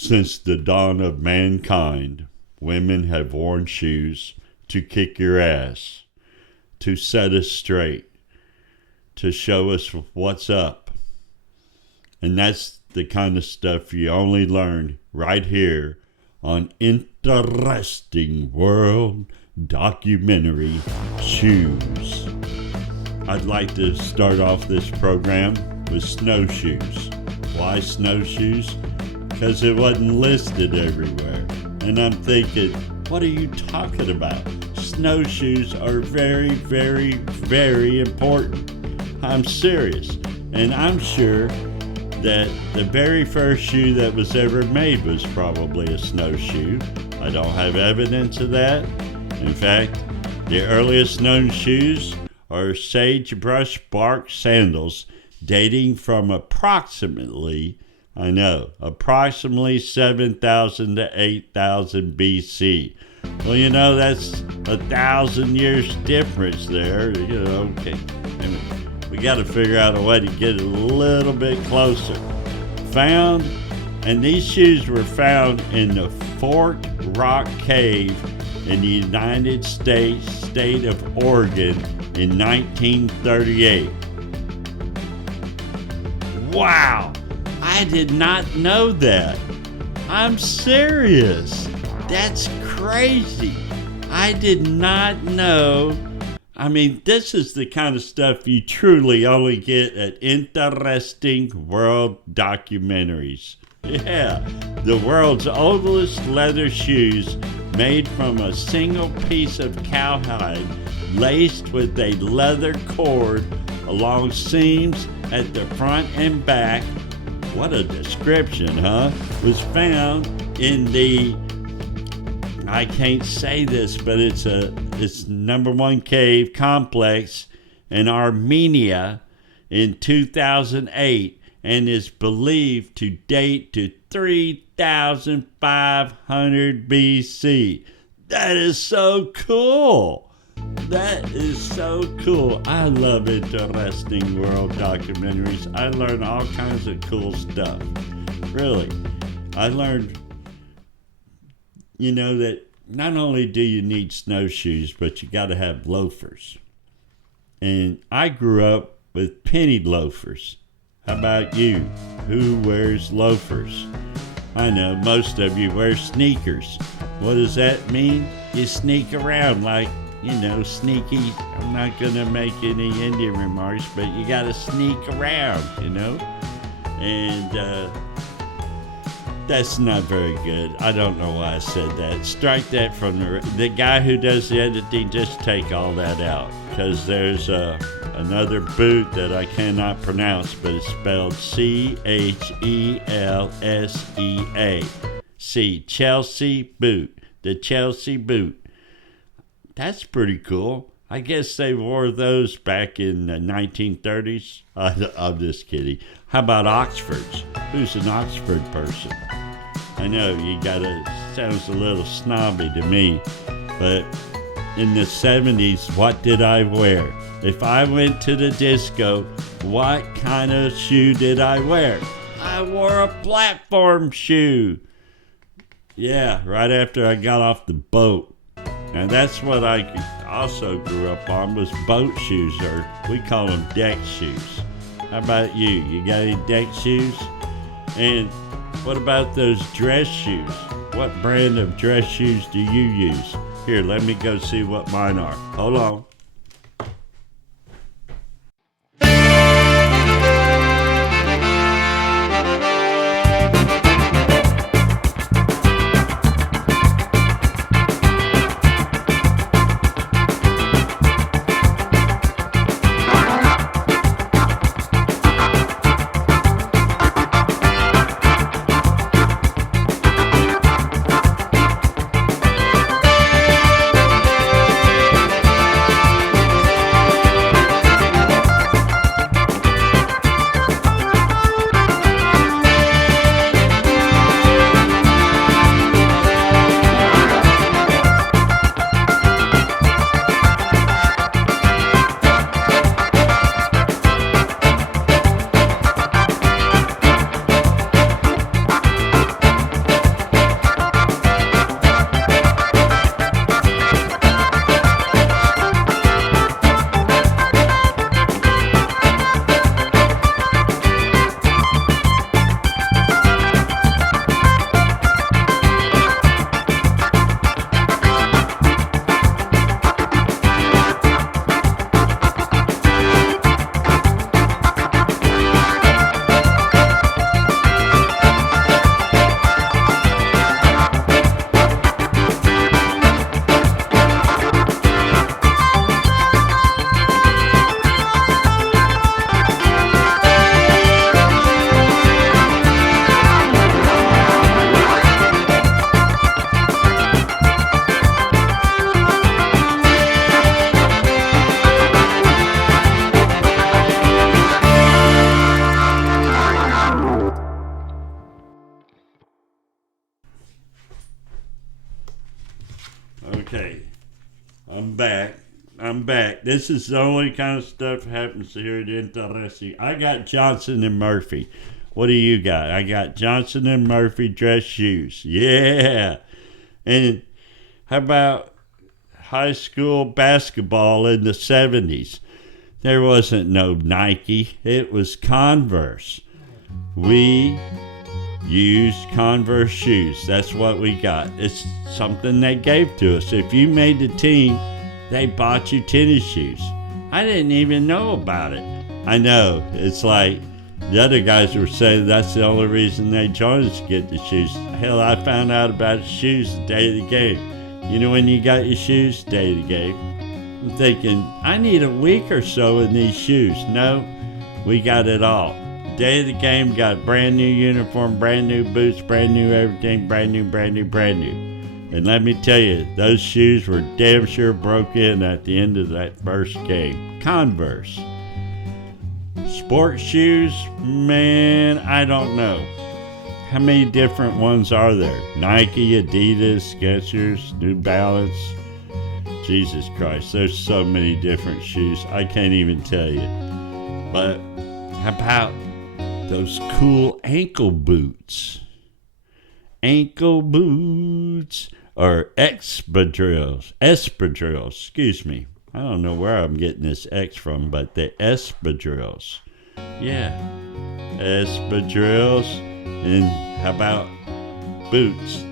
Since the dawn of mankind, women have worn shoes to kick your ass, to set us straight, to show us what's up. And that's the kind of stuff you only learn right here on Interesting World Documentary Shoes. I'd like to start off this program with snowshoes. Why snowshoes? Because it wasn't listed everywhere. And I'm thinking, what are you talking about? Snowshoes are very, very, very important. I'm serious. And I'm sure that the very first shoe that was ever made was probably a snowshoe. I don't have evidence of that. In fact, the earliest known shoes are sagebrush bark sandals dating from approximately 7,000 to 8,000 BC. Well, that's 1,000 years difference there. Okay. We got to figure out a way to get a little bit closer. And these shoes were found in the Fort Rock Cave in the United States, state of Oregon in 1938. Wow! I did not know that. I'm serious. That's crazy. I did not know. This is the kind of stuff you truly only get at Interesting World Documentaries. Yeah, the world's oldest leather shoes made from a single piece of cowhide laced with a leather cord along seams at the front and back. What a description, huh? Was found in the, I can't say this, but it's number one cave complex in Armenia in 2008 and is believed to date to 3,500 BC. That is so cool. That is so cool. I love Interesting World Documentaries. I learn all kinds of cool stuff. Really. I learned, that not only do you need snowshoes, but you got to have loafers. And I grew up with penny loafers. How about you? Who wears loafers? I know most of you wear sneakers. What does that mean? You sneak around like, sneaky. I'm not going to make any Indian remarks, but you got to sneak around, And that's not very good. I don't know why I said that. Strike that from the guy who does the editing. Just take all that out, because there's another boot that I cannot pronounce, but it's spelled Chelseea. Chelsea boot. The Chelsea boot. That's pretty cool. I guess they wore those back in the 1930s. I'm just kidding. How about Oxfords? Who's an Oxford person? I know sounds a little snobby to me, but in the 70s, what did I wear? If I went to the disco, what kind of shoe did I wear? I wore a platform shoe. Yeah, right after I got off the boat. And that's what I also grew up on, was boat shoes, or we call them deck shoes. How about you? You got any deck shoes? And what about those dress shoes? What brand of dress shoes do you use? Here, let me go see what mine are. Hold on. Okay, I'm back. This is the only kind of stuff happens here at Interesting. I got Johnson and Murphy. What do you got? I got Johnson and Murphy dress shoes. Yeah. And how about high school basketball in the 70s? There wasn't no Nike. It was Converse. We used Converse shoes. That's what we got. It's something they gave to us. If you made the team, they bought you tennis shoes. I didn't even know about it. I know. It's like the other guys were saying that's the only reason they joined us to get the shoes. Hell, I found out about shoes the day of the game. You know when you got your shoes? Day of the game. I'm thinking, I need a week or so in these shoes. No, we got it all. Day of the game, got brand new uniform, brand new boots, brand new everything, brand new. And let me tell you, those shoes were damn sure broke in at the end of that first game. Converse. Sports shoes, man, I don't know. How many different ones are there? Nike, Adidas, Skechers, New Balance. Jesus Christ, there's so many different shoes. I can't even tell you. But how about those cool ankle boots? Ankle boots or espadrilles, excuse me. I don't know where I'm getting this X from, but the espadrilles. Yeah, espadrilles. And how about boots?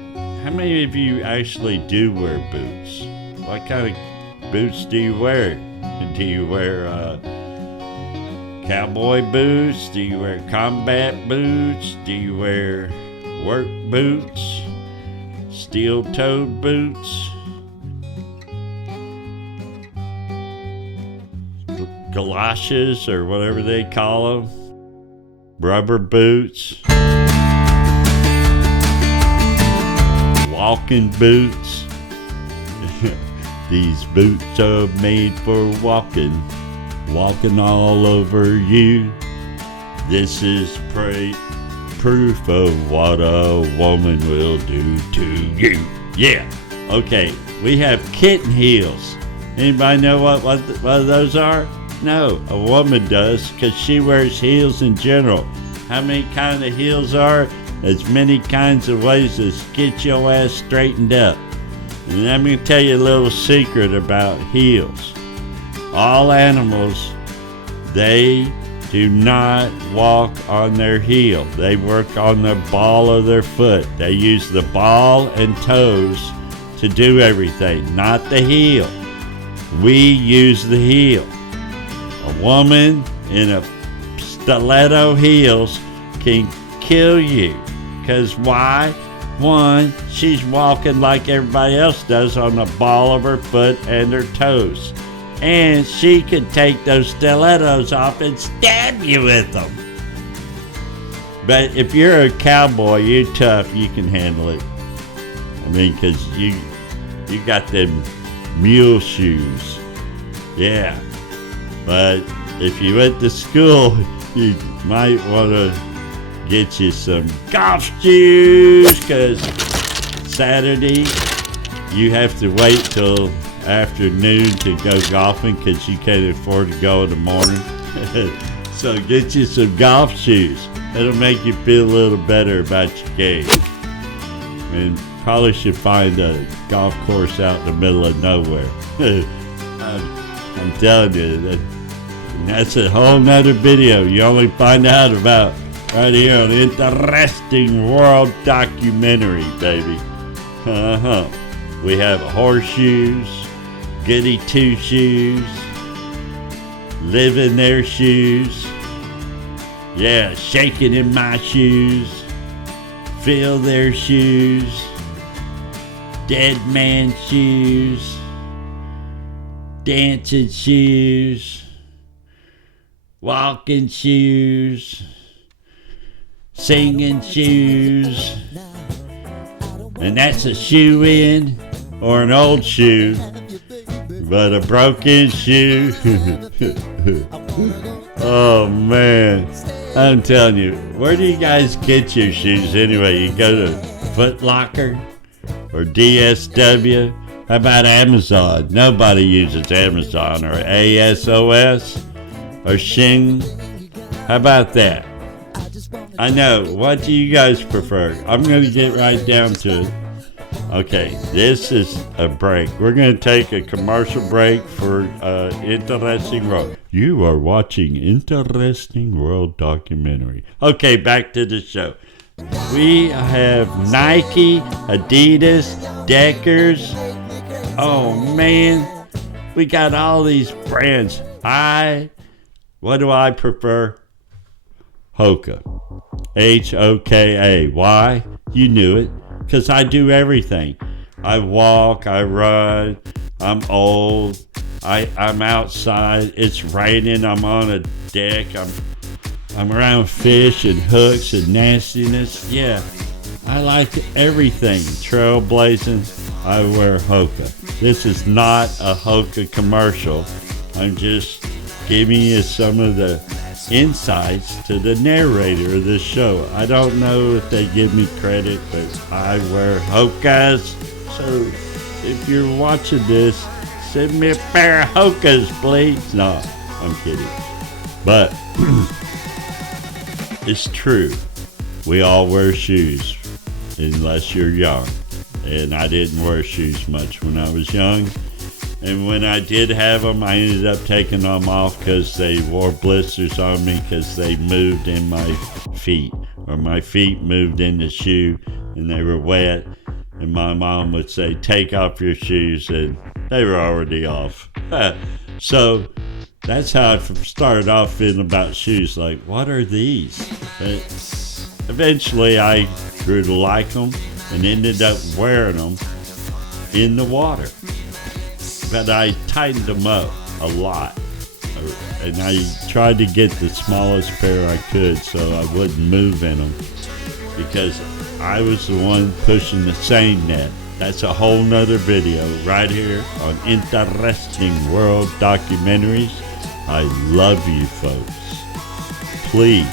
How many of you actually do wear boots? What kind of boots do you wear? Do you wear cowboy boots? Do you wear combat boots? Do you wear work boots? Steel-toed boots? Galoshes or whatever they call them? Rubber boots? Walking boots? These boots are made for walking all over you. This is proof of what a woman will do to you. Yeah. Okay, we have kitten heels. Anybody know what those are? No, a woman does, because she wears heels in general. How many kind of heels are? As many kinds of ways as get your ass straightened up. And let me tell you a little secret about heels. All animals, they do not walk on their heel. They work on the ball of their foot. They use the ball and toes to do everything, not the heel. We use the heel. A woman in a stiletto heels can kill you. Because why? One, she's walking like everybody else does on the ball of her foot and her toes. And she can take those stilettos off and stab you with them. But if you're a cowboy, you're tough, you can handle it. I mean, because you got them mule shoes. Yeah. But if you went to school, you might want to get you some golf shoes, because Saturday you have to wait till afternoon to go golfing because you can't afford to go in the morning. So get you some golf shoes. It'll make you feel a little better about your game. And probably should find a golf course out in the middle of nowhere. I'm telling you, that's a whole nother video you only find out about right here on Interesting World Documentary, baby. We have horseshoes, goody two shoes, live in their shoes, yeah, shaking in my shoes, feel their shoes, dead man shoes, dancing shoes, walking shoes, singing shoes. And that's a shoe in or an old shoe, but a broken shoe. Oh man, I'm telling you, where do you guys get your shoes anyway? You go to Foot Locker or DSW How about Amazon? Nobody uses Amazon or ASOS or Shing. How about that? I know. What do you guys prefer? I'm going to get right down to it. Okay, this is a break. We're going to take a commercial break for Interesting World. You are watching Interesting World Documentary. Okay, back to the show. We have Nike, Adidas, Deckers. Oh, man. We got all these brands. What do I prefer? Hoka. Hoka. Why? You knew it. Because I do everything. I walk, I run, I'm old, I'm outside, it's raining, I'm on a deck, I'm around fish and hooks and nastiness. Yeah, I like everything. Trailblazing, I wear Hoka. This is not a Hoka commercial. I'm just giving you some of the insights to the narrator of this show. I don't know if they give me credit, but I wear Hokas. So if you're watching this, send me a pair of Hokas, please. No, I'm kidding. But it's true. We all wear shoes, unless you're young. And I didn't wear shoes much when I was young. And when I did have them, I ended up taking them off because they wore blisters on me because they moved in my feet. Or my feet moved in the shoe and they were wet. And my mom would say, take off your shoes, and they were already off. So that's how I started off feeling about shoes. Like, what are these? But eventually I grew to like them and ended up wearing them in the water. But I tightened them up a lot. And I tried to get the smallest pair I could so I wouldn't move in them. Because I was the one pushing the seine net. That's a whole nother video right here on Interesting World Documentaries. I love you folks. Please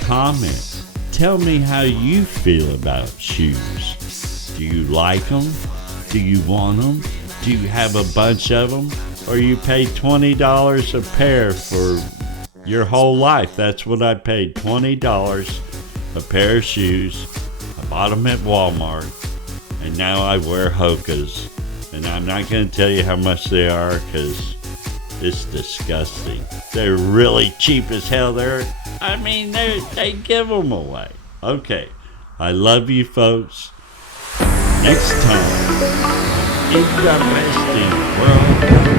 comment. Tell me how you feel about shoes. Do you like them? Do you want them? Do you have a bunch of them? Or you pay $20 a pair for your whole life? That's what I paid, $20 a pair of shoes. I bought them at Walmart, and now I wear Hokas. And I'm not going to tell you how much they are because it's disgusting. They're really cheap as hell. They give them away. Okay, I love you folks. Next time, Interesting World.